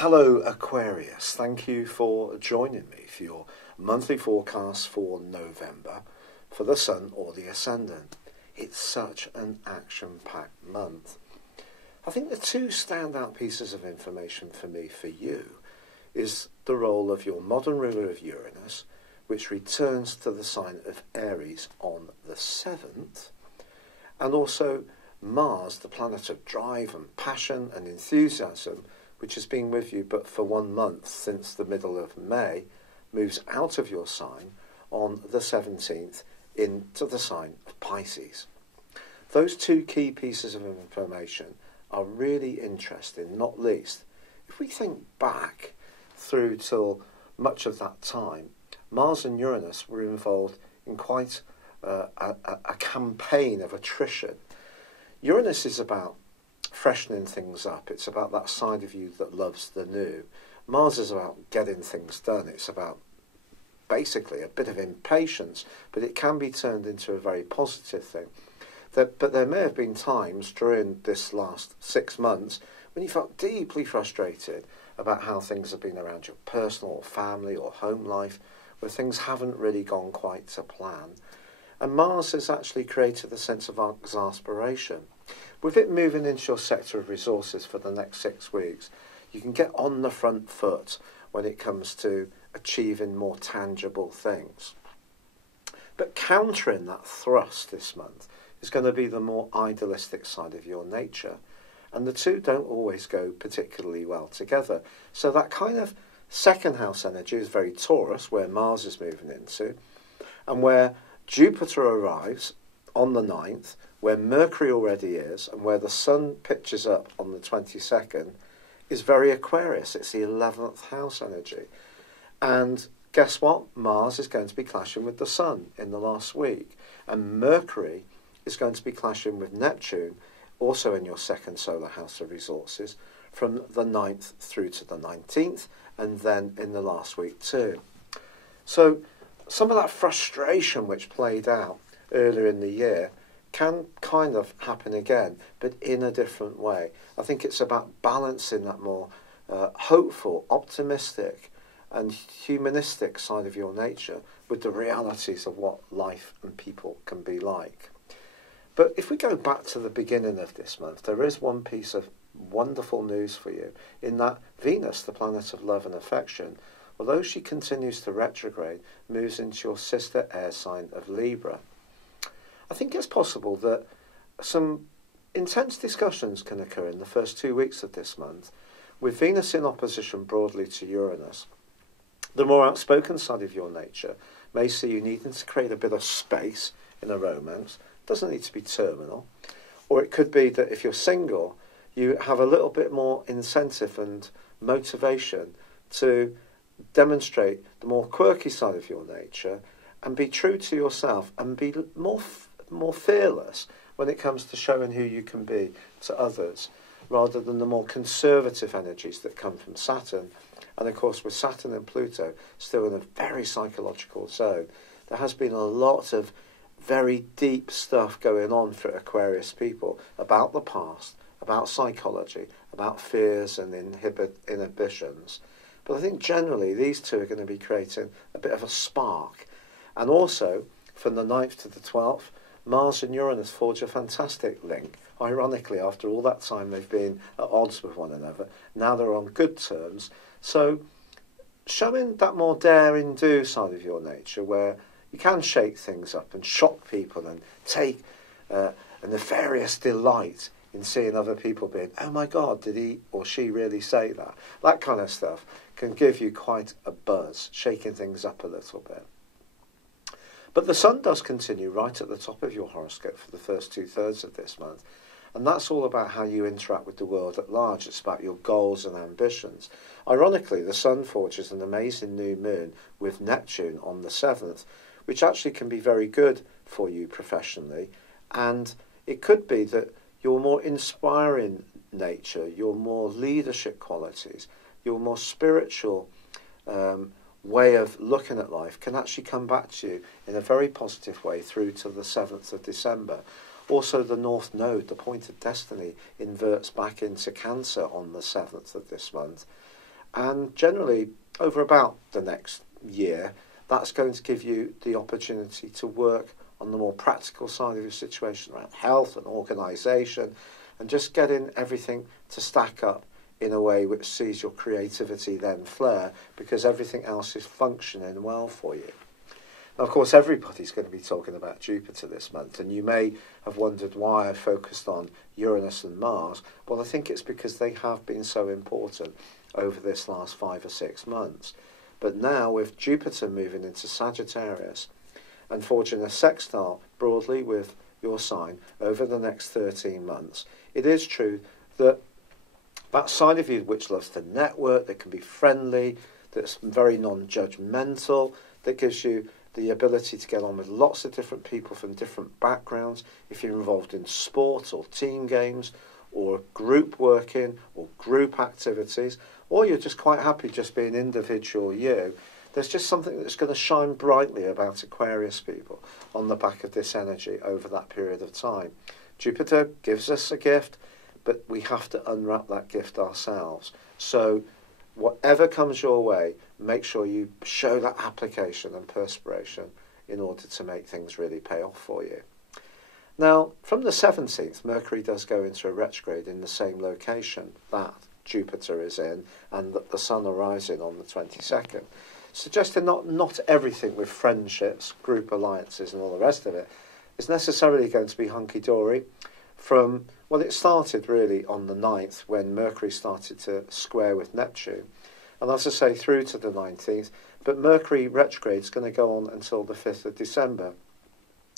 Hello Aquarius, thank you for joining me for your monthly forecast for November for the Sun or the Ascendant. It's such an action-packed month. I think the two standout pieces of information for me for you is the role of your modern ruler of Uranus, which returns to the sign of Aries on the 7th, and also Mars, the planet of drive and passion and enthusiasm, which has been with you but for 1 month since the middle of May, moves out of your sign on the 17th into the sign of Pisces. Those two key pieces of information are really interesting, not least if we think back through till much of that time. Mars and Uranus were involved in quite a campaign of attrition. Uranus is about freshening things up. It's about that side of you that loves the new. Mars is about getting things done. It's about basically a bit of impatience, but it can be turned into a very positive thing. But there may have been times during this last 6 months when you felt deeply frustrated about how things have been around your personal or family or home life, where things haven't really gone quite to plan. And Mars has actually created a sense of exasperation. With it moving into your sector of resources for the next 6 weeks, you can get on the front foot when it comes to achieving more tangible things. But countering that thrust this month is going to be the more idealistic side of your nature. And the two don't always go particularly well together. So that kind of second house energy is very Taurus, where Mars is moving into, and where Jupiter arrives on the 9th, where Mercury already is, and where the Sun pitches up on the 22nd, is very Aquarius. It's the 11th house energy. And guess what? Mars is going to be clashing with the Sun in the last week. And Mercury is going to be clashing with Neptune, also in your second solar house of resources, from the 9th through to the 19th, and then in the last week too. So some of that frustration which played out earlier in the year can kind of happen again, but in a different way. I think it's about balancing that more hopeful, optimistic and humanistic side of your nature with the realities of what life and people can be like. But if we go back to the beginning of this month, there is one piece of wonderful news for you, in that Venus, the planet of love and affection, although she continues to retrograde, moves into your sister air sign of Libra. I think it's possible that some intense discussions can occur in the first 2 weeks of this month, with Venus in opposition broadly to Uranus. The more outspoken side of your nature may see you needing to create a bit of space in a romance. It doesn't need to be terminal. Or it could be that if you're single, you have a little bit more incentive and motivation to demonstrate the more quirky side of your nature and be true to yourself and be more fearless when it comes to showing who you can be to others, rather than the more conservative energies that come from Saturn. And of course, with Saturn and Pluto still in a very psychological zone, there has been a lot of very deep stuff going on for Aquarius people about the past, about psychology, about fears and inhibitions. But I think generally these two are going to be creating a bit of a spark. And also, from the 9th to the 12th, Mars and Uranus forge a fantastic link. Ironically, after all that time they've been at odds with one another, now they're on good terms. So showing that more dare-and-do side of your nature, where you can shake things up and shock people and take a nefarious delight in seeing other people being, oh my God, did he or she really say that? That kind of stuff can give you quite a buzz, shaking things up a little bit. But the Sun does continue right at the top of your horoscope for the first 2/3 of this month. And that's all about how you interact with the world at large. It's about your goals and ambitions. Ironically, the Sun forges an amazing new moon with Neptune on the 7th, which actually can be very good for you professionally. And it could be that your more inspiring nature, your more leadership qualities, your more spiritual way of looking at life can actually come back to you in a very positive way through to the 7th of December. Also, the North Node, the point of destiny, inverts back into Cancer on the 7th of this month. And generally, over about the next year, that's going to give you the opportunity to work on the more practical side of your situation around health and organisation, and just getting everything to stack up in a way which sees your creativity then flare, because everything else is functioning well for you. Now, of course, everybody's going to be talking about Jupiter this month, and you may have wondered why I focused on Uranus and Mars. Well, I think it's because they have been so important over this last 5 or 6 months. But now, with Jupiter moving into Sagittarius and forging a sextile broadly with your sign over the next 13 months, it is true that that side of you which loves to network, that can be friendly, that's very non-judgmental, that gives you the ability to get on with lots of different people from different backgrounds, if you're involved in sport or team games or group working or group activities, or you're just quite happy just being individual you, there's just something that's going to shine brightly about Aquarius people on the back of this energy over that period of time. Jupiter gives us a gift, but we have to unwrap that gift ourselves. So whatever comes your way, make sure you show that application and perspiration in order to make things really pay off for you. Now, from the 17th, Mercury does go into a retrograde in the same location that Jupiter is in, and that the Sun arrives in on the 22nd, suggesting not everything with friendships, group alliances and all the rest of it is necessarily going to be hunky-dory. Well, it started really on the 9th when Mercury started to square with Neptune, and as I say, through to the 19th, but Mercury retrograde is going to go on until the 5th of December,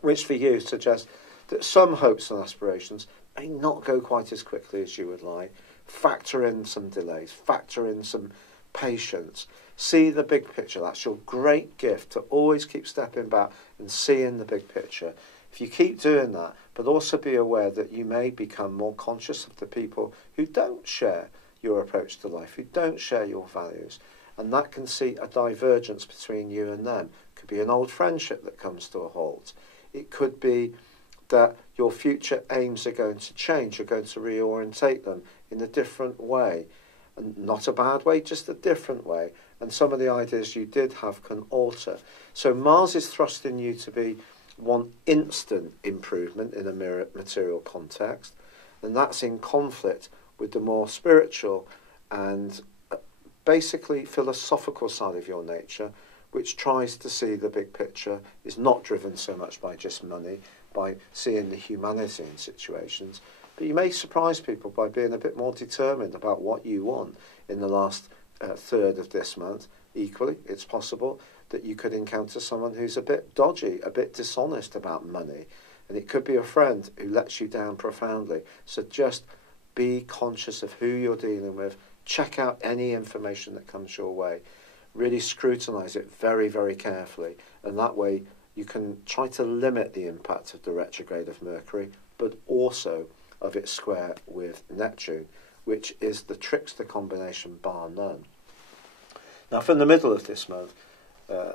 which for you suggests that some hopes and aspirations may not go quite as quickly as you would like. Factor in some delays, factor in some patience, see the big picture. That's your great gift, to always keep stepping back and seeing the big picture. If you keep doing that, but also be aware that you may become more conscious of the people who don't share your approach to life, who don't share your values, and that can see a divergence between you and them. It could be an old friendship that comes to a halt. It could be that your future aims are going to change, you're going to reorientate them in a different way. And not a bad way, just a different way. And some of the ideas you did have can alter. So Mars is thrusting you to be one instant improvement in a material context, and that's in conflict with the more spiritual and basically philosophical side of your nature, which tries to see the big picture, is not driven so much by just money, by seeing the humanity in situations. But you may surprise people by being a bit more determined about what you want in the last third of this month. Equally, it's possible that you could encounter someone who's a bit dodgy, a bit dishonest about money, and it could be a friend who lets you down profoundly. So just be conscious of who you're dealing with. Check out any information that comes your way. Really scrutinise it very, very carefully, and that way you can try to limit the impact of the retrograde of Mercury, but also of its square with Neptune, which is the trickster combination bar none. Now, from the middle of this month,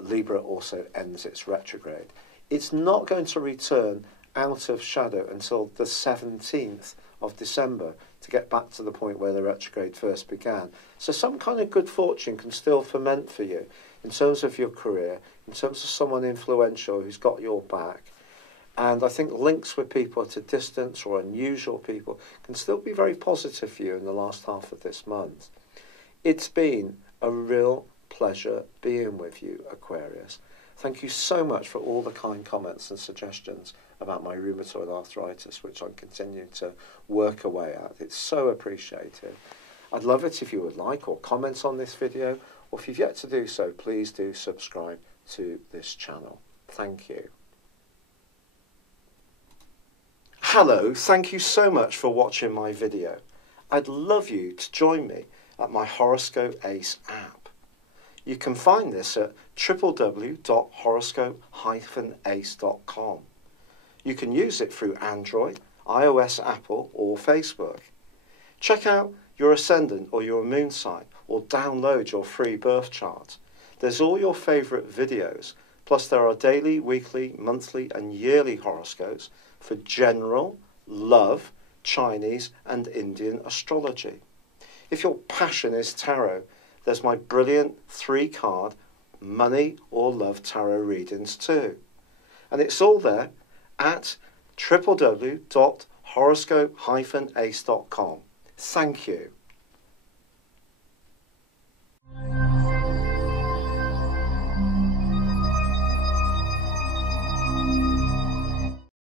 Libra also ends its retrograde. It's not going to return out of shadow until the 17th of December to get back to the point where the retrograde first began. So some kind of good fortune can still ferment for you in terms of your career, in terms of someone influential who's got your back. And I think links with people at a distance or unusual people can still be very positive for you in the last half of this month. It's been a real pleasure being with you, Aquarius. Thank you so much for all the kind comments and suggestions about my rheumatoid arthritis, which I continue to work away at. It's so appreciated. I'd love it if you would like or comment on this video, or if you've yet to do so, please do subscribe to this channel. Thank you. Hello, thank you so much for watching my video. I'd love you to join me at my Horoscope Ace app. You can find this at www.horoscope-ace.com. You can use it through Android, iOS, Apple or Facebook. Check out your ascendant or your moon sign, or download your free birth chart. There's all your favourite videos, plus there are daily, weekly, monthly and yearly horoscopes for general, love, Chinese and Indian astrology. If your passion is tarot, there's my brilliant 3-card money or love tarot readings too. And it's all there at www.horoscope-ace.com. Thank you.